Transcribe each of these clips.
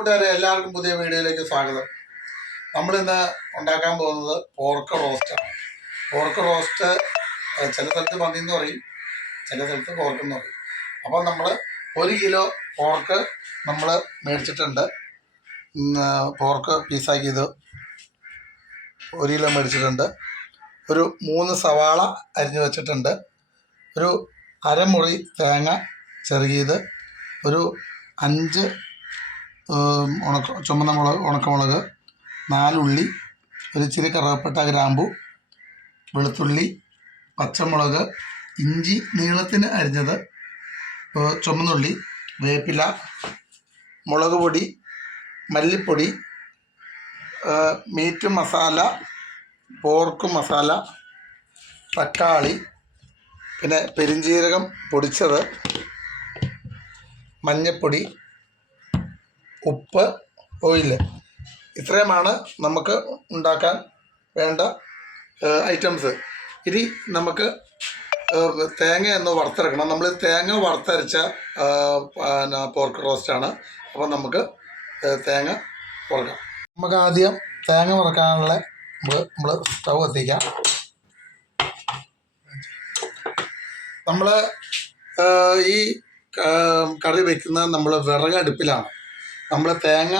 കൂട്ടുകാരെ എല്ലാവർക്കും പുതിയ വീഡിയോയിലേക്ക് സ്വാഗതം. നമ്മളിന്ന് ഉണ്ടാക്കാൻ പോകുന്നത് പോർക്ക് റോസ്റ്റാണ്. പോർക്ക് റോസ്റ്റ് ചില സ്ഥലത്ത് മന്തി എന്ന് പറയും, ചില സ്ഥലത്ത് പോർക്ക് എന്ന് പറയും. അപ്പം നമ്മൾ 1 കിലോ പോർക്ക് നമ്മൾ മേടിച്ചിട്ടുണ്ട്. പോർക്ക് പീസാക്കിയത് 1 കിലോ മേടിച്ചിട്ടുണ്ട്. ഒരു 3 സവാള അരിഞ്ഞു വെച്ചിട്ടുണ്ട്. ഒരു അരമുറി തേങ്ങ ചെറുകിയത്, ഒരു 5 ചുമന്ന ഉണക്കമുളക്, 4 ഉള്ളി, ഒരു ഇച്ചിരി കറുവപ്പട്ട, ഗ്രാമ്പു, വെളുത്തുള്ളി, പച്ചമുളക്, ഇഞ്ചി നീളത്തിന് അരിഞ്ഞത്, ചുമന്നുള്ളി, വേപ്പില, മുളക് പൊടി, മല്ലിപ്പൊടി, മീറ്റ് മസാല, പോർക്ക് മസാല, തക്കാളി, പിന്നെ പെരിഞ്ജീരകം പൊടിച്ചത്, മഞ്ഞൾപ്പൊടി, ഉപ്പ്, ഓയിൽ. ഇത്രയുമാണ് നമുക്ക് ഉണ്ടാക്കാൻ വേണ്ട ഐറ്റംസ്. ഇനി നമുക്ക് തേങ്ങ ഒന്ന് വറുത്തെടുക്കണം. നമ്മൾ തേങ്ങ വറുത്തരച്ച പോർക്ക് റോസ്റ്റാണ്. അപ്പോൾ നമുക്ക് തേങ്ങ വറുക്കാം. നമുക്ക് ആദ്യം തേങ്ങ വറുക്കാനുള്ള നമ്മൾ സ്റ്റൗ കത്തിക്കാം. നമ്മൾ ഈ കറി വയ്ക്കുന്നത് നമ്മൾ വിറകടുപ്പിലാണ്. നമ്മൾ തേങ്ങ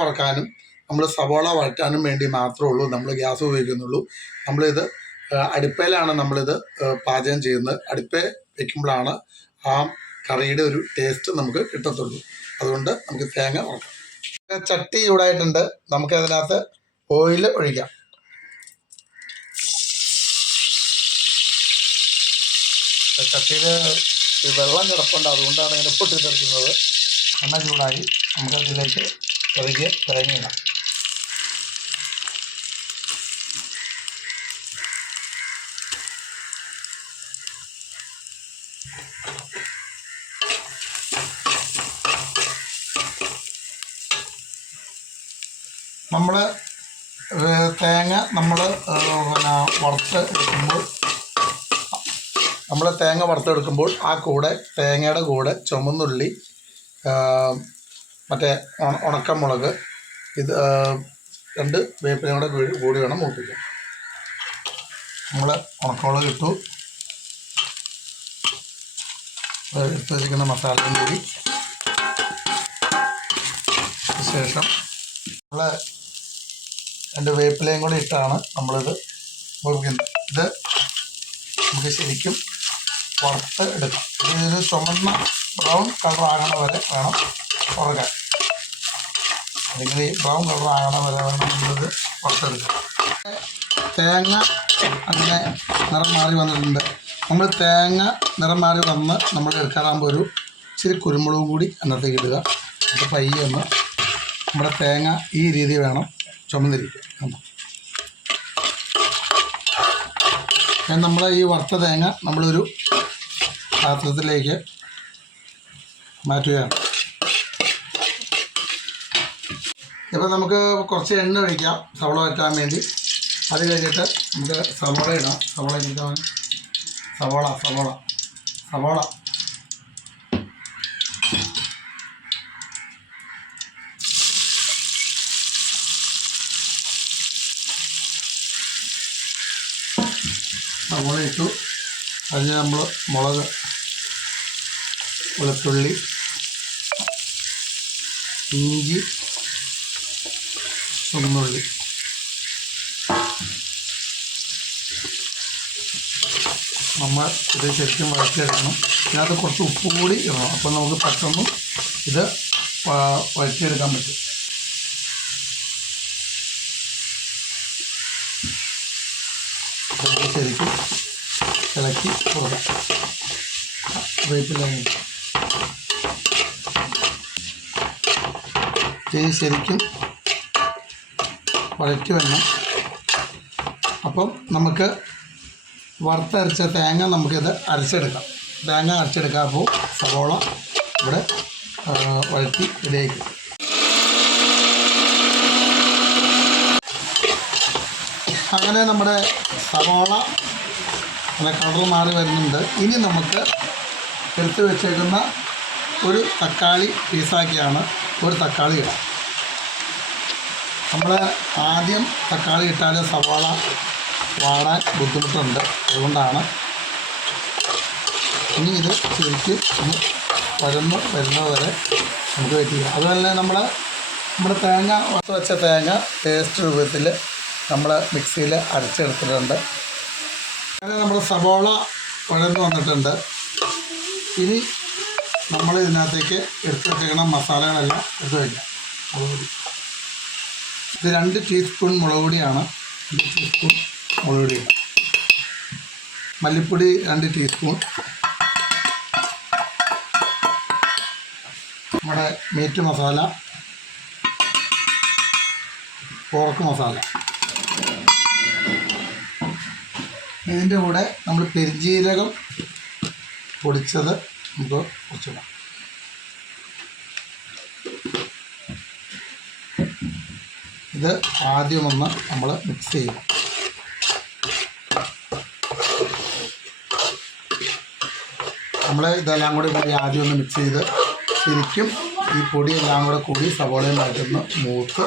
വറക്കാനും നമ്മൾ സവോള വഴറ്റാനും വേണ്ടി മാത്രമേ ഉള്ളൂ നമ്മൾ ഗ്യാസ് ഉപയോഗിക്കുന്നുള്ളൂ. നമ്മളിത് അടുപ്പയിലാണ് നമ്മളിത് പാചകം ചെയ്യുന്നത്. അടുപ്പിൽ വയ്ക്കുമ്പോഴാണ് ആ കറിയുടെ ഒരു ടേസ്റ്റ് നമുക്ക് കിട്ടത്തുള്ളൂ. അതുകൊണ്ട് നമുക്ക് തേങ്ങ വറക്കാം. ചട്ടി ചൂടായിട്ടുണ്ട്. നമുക്കതിനകത്ത് ഓയിൽ ഒഴിക്കാം. ചട്ടിയിൽ വെള്ളം കിടപ്പുണ്ട്, അതുകൊണ്ടാണ് ഇങ്ങനെ പൊട്ടിത്തെറിക്കുന്നത്. എണ്ണ ചൂടായി. നമുക്കതിലേക്ക് ചെറിയ തേങ്ങ ഇടാം. നമ്മൾ തേങ്ങ വറുത്തെടുക്കുമ്പോൾ ആ കൂടെ തേങ്ങയുടെ കൂടെ ചുമന്നുള്ളി, മറ്റേ ഉണക്കമുളക്, ഇത് 2 വേപ്പിലയും കൂടി വേണം മൂപ്പിക്കാൻ. നമ്മൾ ഉണക്കമുളക് ഇട്ടു. എടുത്ത് വെച്ചിരിക്കുന്ന മസാലയും കൂടി ശേഷം നമ്മൾ 2 വേപ്പിലയും കൂടി ഇട്ടാണ് നമ്മളിത് മൂപ്പിക്കുന്നത്. ഇത് നമുക്ക് ശരിക്കും വറുത്ത് എടുക്കാം. ഇതൊരു ചുമന്ന ബ്രൗൺ കളർ ആകണ വരെ വേണം വറുക്കാൻ. അല്ലെങ്കിൽ ഈ ബ്രൗൺ കളർ ആകണ വരെ വേണം നമ്മളിത് വറുത്തെടുക്കാം. തേങ്ങ അങ്ങനെ നിറം മാറി വന്നിട്ടുണ്ട്. നമ്മൾ തേങ്ങ നിറം മാറി വന്ന് നമ്മൾ എടുക്കാറാകുമ്പോൾ ഒരു ഇച്ചിരി കുരുമുളകും കൂടി അതിനകത്തേക്ക് ഇടുക. എന്നിട്ട് പയ്യെ ഒന്ന് നമ്മുടെ തേങ്ങ ഈ രീതി വേണം ചുമന്നിരിക്കുക. നമ്മൾ ഈ വറുത്ത തേങ്ങ നമ്മളൊരു പാത്രത്തിലേക്ക് മാറ്റുകയാണ്. ഇപ്പോൾ നമുക്ക് കുറച്ച് എണ്ണ ഒഴിക്കാം സവോള വഴറ്റാൻ വേണ്ടി. അത് കഴിഞ്ഞിട്ട് നമുക്ക് സവോള ഇടാം. സവോള ഇട്ടു. അതിന് നമ്മൾ മുളക്, വെളുത്തുള്ളി, ഇഞ്ചി, ചുവന്നുള്ളി, നമ്മൾ ഇത് ശരിക്കും വഴറ്റിയെടുക്കണം. ഇതിനകത്ത് കുറച്ച് ഉപ്പ് കൂടി ഇടണം. അപ്പോൾ നമുക്ക് പെട്ടെന്ന് ഇത് വഴറ്റിയെടുക്കാൻ പറ്റും. ശരിക്കും ഇളക്കി കൊടുക്കാം. വേപ്പിലയും ശരിക്കും വഴറ്റി വരണം. അപ്പം നമുക്ക് വറുത്തരച്ച തേങ്ങ നമുക്കിത് അരച്ചെടുക്കാം. അപ്പോൾ സവോള ഇവിടെ വഴറ്റി ഇതിലേക്ക്. അങ്ങനെ നമ്മുടെ സവോള കളർ മാറി വരുന്നുണ്ട്. ഇനി നമുക്ക് എടുത്ത് വെച്ചേക്കുന്ന ഒരു തക്കാളി പീസാക്കിയാണ് ഒരു തക്കാളി ഇടാം. നമ്മൾ ആദ്യം തക്കാളി ഇട്ടാൽ സവാള വാടാൻ ബുദ്ധിമുട്ടുണ്ട്. അതുകൊണ്ടാണ് ഇനി ഇത് ശരിക്കും ഒന്ന് വഴന്ന് വരുന്നത് വരെ നമുക്ക് വെയിറ്റ് ചെയ്യാം. അതുപോലെ നമ്മുടെ തേങ്ങ വറുത്ത് വെച്ച തേങ്ങ പേസ്റ്റ് രൂപത്തിൽ നമ്മൾ മിക്സിയിൽ അരച്ചെടുത്തിട്ടുണ്ട്. അങ്ങനെ നമ്മുടെ സവാള വഴന്ന് വന്നിട്ടുണ്ട്. ഇനി നമ്മൾ ഇതിനകത്തേക്ക് എടുത്ത് വെച്ചിരിക്കുന്ന മസാലകളെല്ലാം എടുത്ത് വയ്ക്കാം. മുളക് ഇത് 2 ടീസ്പൂൺ മുളക് പൊടിയാണ്. 2 ടീസ്പൂൺ മുളക് പൊടി. മല്ലിപ്പൊടി 2 ടീസ്പൂൺ. നമ്മുടെ മീറ്റ് മസാല, പോർക്ക് മസാല. ഇതിൻ്റെ കൂടെ നമ്മൾ പെരുംജീരകം പൊടിച്ചത് നമുക്ക് കുറച്ചിടാം. ഇത് ആദ്യമൊന്ന് നമ്മൾ മിക്സ് ചെയ്യും. നമ്മൾ ഇതെല്ലാം കൂടി ആദ്യം ഒന്ന് മിക്സ് ചെയ്ത് ശരിക്കും ഈ പൊടിയെല്ലാം കൂടി സവോളയും വഴറ്റുന്ന മൂത്ത്.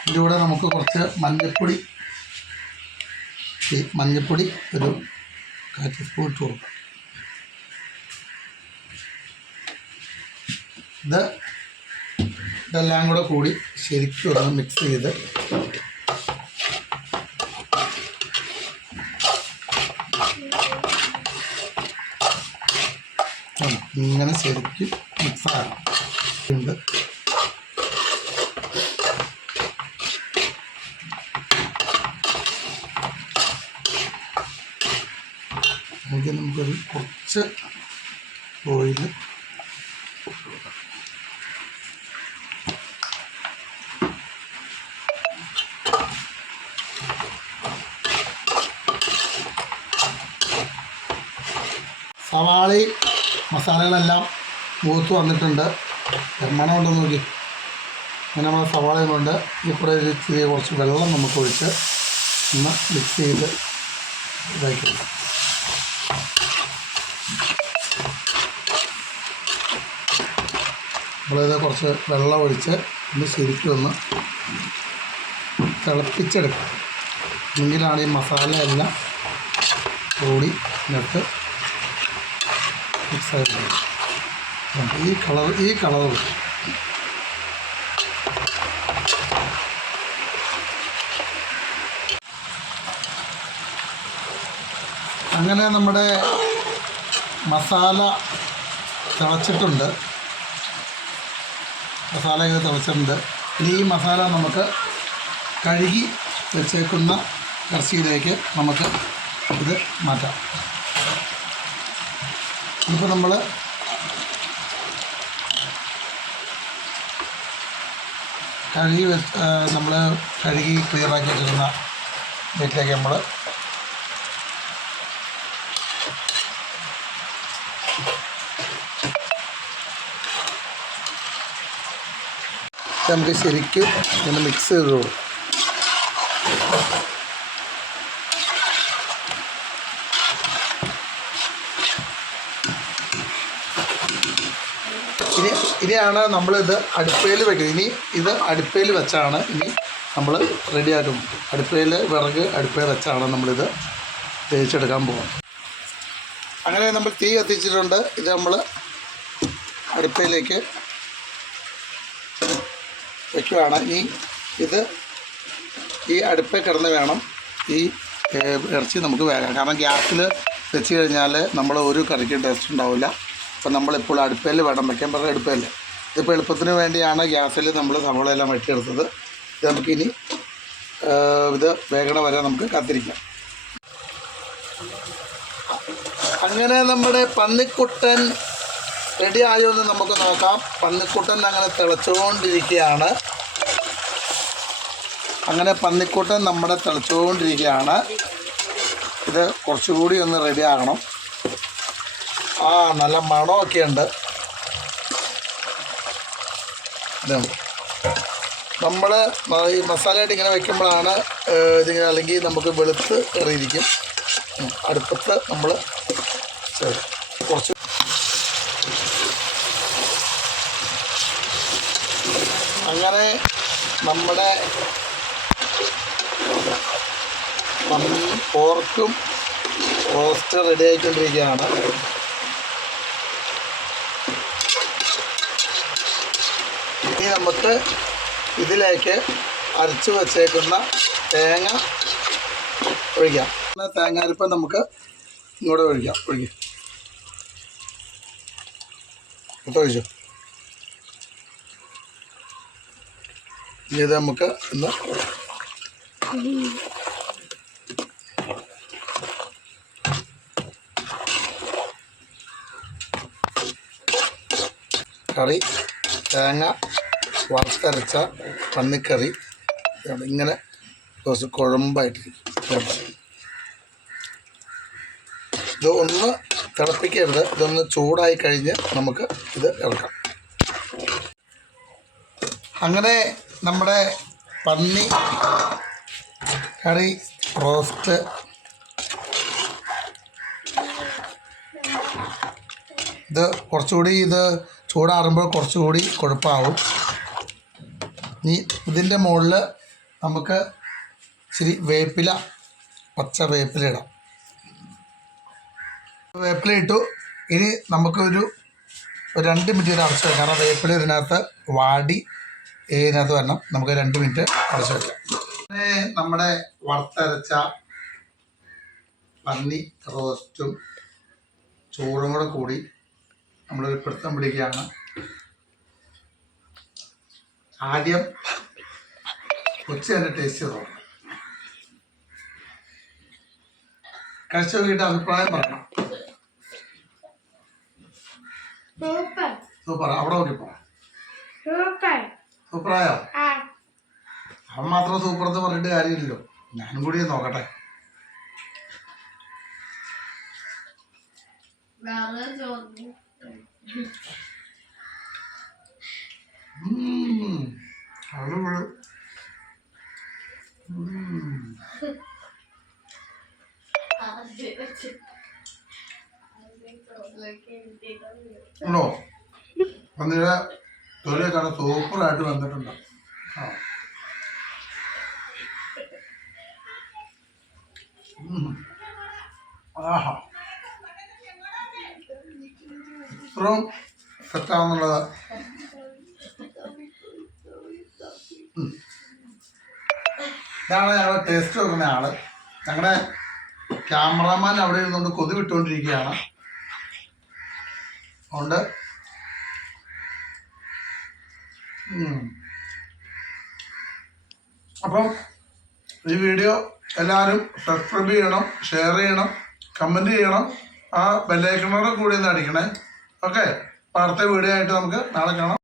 ഇതിൻ്റെ കൂടെ നമുക്ക് കുറച്ച് മഞ്ഞൾപ്പൊടി ഒരു 1/4 ടീസ്പൂൺ ഇട്ട് കൊടുക്കാം. ഇതെല്ലാം കൂടി ശരിക്കും ഒന്ന് മിക്സ് ചെയ്ത് ഇങ്ങനെ ശരിക്കും മിക്സ് ആകുന്നുണ്ട്. നമുക്കൊരു കുറച്ച് ഓയിൽ സവാളയും മസാലകളെല്ലാം മൂത്ത് വന്നിട്ടുണ്ട്. മണം ഉണ്ടെന്ന് നോക്കി. അങ്ങനെ നമ്മൾ സവാളയും കൊണ്ട് ഇവിടെ കുറച്ച് വെള്ളം നമുക്ക് ഒഴിച്ച് ഒന്ന് മിക്സ് ചെയ്ത് ഇതാക്കി. നമ്മളിത് കുറച്ച് വെള്ളം ഒഴിച്ച് ഒന്ന് ശരിക്കും ഒന്ന് തിളപ്പിച്ചെടുക്കാം. എങ്കിലാണ് ഈ മസാല എല്ലാം കൂടി എന്നിട്ട് മിക്സ് ആയിട്ട് ഈ കളർ അങ്ങനെ നമ്മുടെ മസാല തിളച്ചിട്ടുണ്ട്. ഇനി ഈ മസാല നമുക്ക് കഴുകി വെച്ചേക്കുന്ന ഇറച്ചിയിലേക്ക് നമുക്ക് ഇത് മാറ്റാം. ഇപ്പോൾ നമ്മൾ കഴുകി ക്ലിയറാക്കി വെച്ചിരുന്ന വീട്ടിലേക്ക് നമ്മൾ നമുക്ക് ശരിക്കും ഇങ്ങനെ മിക്സ് ചെയ്ത് കൊടുക്കും. ഇനിയാണ് നമ്മളിത് അടുപ്പയിൽ വയ്ക്കുന്നത്. ഇനി ഇത് അടുപ്പയിൽ വെച്ചാണ് ഇനി നമ്മൾ റെഡിയാക്കുന്നത്. വിറക് അടുപ്പയിൽ വെച്ചാണ് നമ്മളിത് വേവിച്ചെടുക്കാൻ പോകുന്നത്. അങ്ങനെ നമ്മൾ തീ കത്തിച്ചിട്ടുണ്ട്. ഇത് നമ്മൾ അടുപ്പയിലേക്ക് വയ്ക്കുകയാണ്. ഇനി ഇത് ഈ അടുപ്പിൽ കിടന്ന് വേണം ഈ ഇറച്ചി നമുക്ക് വേകാൻ. കാരണം ഗ്യാസിൽ വെച്ച് കഴിഞ്ഞാൽ നമ്മൾ ഒരു കറിക്കും ടേസ്റ്റ് ഉണ്ടാവില്ല. അപ്പം നമ്മളിപ്പോൾ അടുപ്പയിൽ വേണം വയ്ക്കാൻ. പറഞ്ഞ അടുപ്പയിൽ ഇതിപ്പോൾ എളുപ്പത്തിന് വേണ്ടിയാണ് ഗ്യാസിൽ നമ്മൾ സവോളയെല്ലാം വെട്ടിയെടുത്തത്. ഇത് നമുക്കിനി ഇത് വേഗണ വരെ നമുക്ക് കാത്തിരിക്കാം. അങ്ങനെ നമ്മുടെ പന്നിക്കുട്ടൻ റെഡി ആയോ എന്ന് നമുക്ക് നോക്കാം. പന്നിക്കുട്ടൻ അങ്ങനെ തിളച്ചുകൊണ്ടിരിക്കുകയാണ്. ഇത് കുറച്ചുകൂടി ഒന്ന് റെഡി ആകണം. നല്ല മണമൊക്കെ ഉണ്ട്. നമ്മൾ ഈ മസാലയായിട്ട് ഇങ്ങനെ വയ്ക്കുമ്പോഴാണ് ഇതിങ്ങനെ, അല്ലെങ്കിൽ നമുക്ക് വെളുത്ത് കയറിയിരിക്കും. അടുപ്പത്ത് നമ്മൾ കുറച്ച് അങ്ങനെ നമ്മുടെ പോർക്കും റോസ്റ്റ് റെഡി ആയിക്കൊണ്ടിരിക്കുകയാണ്. ഇനി നമുക്ക് ഇതിലേക്ക് അരച്ചു വച്ചേക്കുന്ന തേങ്ങ ഒഴിക്കാം. തേങ്ങാരിപ്പം നമുക്ക് ഇങ്ങോട്ട് ഒഴിക്കാം. ഒഴിച്ചു. ഇനി ഇത് നമുക്ക് ഒന്ന് കറി തേങ്ങ വറുത്തരച്ച പന്നിക്കറി ഇങ്ങനെ കുറച്ച് കുഴമ്പായിട്ട് ഇത് ഒന്ന് തിളപ്പിക്കരുത്. ഇതൊന്ന് ചൂടായി കഴിഞ്ഞ് നമുക്ക് ഇത് ഇറക്കാം. അങ്ങനെ നമ്മുടെ പന്നി കറി റോസ്റ്റ് ഇത് കുറച്ചുകൂടി ഇത് ചൂടാറുമ്പോൾ കുറച്ചുകൂടി കൊഴുപ്പാവും. ഇനി ഇതിൻ്റെ മുകളിൽ നമുക്ക് ഇച്ചിരി വേപ്പില, പച്ച വേപ്പില ഇടാം. വേപ്പില ഇട്ടു. ഇനി നമുക്കൊരു 2 മിനിറ്റ് ഇത് അടച്ചു വെക്കാം. കാരണം വേപ്പില ഇതിനകത്ത് വാടി ഇതിനകത്ത് വരണം. നമുക്ക് 2 മിനിറ്റ് അടച്ചു വയ്ക്കാം. നമ്മുടെ വറുത്തരച്ച പന്നി റോസ്റ്റും ചോറും കൂടെ കൂടി നമ്മളൊരു പിടുത്തം പിടിക്കുകയാണ്. ആദ്യം കൊച്ചു തന്നെ ടേസ്റ്റ് ചെയ്ത് നോക്കണം. കഴിച്ചു നോക്കിയിട്ട് അഭിപ്രായം പറയണം. സൂപ്പർ. അവിടെ നോക്കിപ്പോ സൂപ്പറായോ? അവൻ മാത്രം സൂപ്പർ എന്ന് പറഞ്ഞിട്ട് കാര്യമില്ലല്ലോ, ഞാനും കൂടി നോക്കട്ടെ. അടിപൊളി. ഉണ്ടോ? പന്നിയുടെ തൊലിയൊക്കെ സൂപ്പറായിട്ട് വന്നിട്ടുണ്ട്. ആഹാ, ഇത്രയും സെറ്റാവുന്നുള്ളത്. ഇതാണ് ഞങ്ങളുടെ ടേസ്റ്റ് നോക്കുന്ന ആള്. ഞങ്ങളുടെ ക്യാമറാമാൻ അവിടെ ഇരുന്നുകൊണ്ട് കൊതി വിട്ടുകൊണ്ടിരിക്കുകയാണ്. അതുകൊണ്ട് അപ്പം ഈ വീഡിയോ എല്ലാവരും സബ്സ്ക്രൈബ് ചെയ്യണം, ഷെയർ ചെയ്യണം, കമൻറ്റ് ചെയ്യണം. ആ ബെല്ലൈക്കണോടെ കൂടി ഒന്ന് അടിക്കണേ. ഓക്കെ, അപ്പോൾ അടുത്ത വീഡിയോ ആയിട്ട് നമുക്ക് നാളെ കാണാം.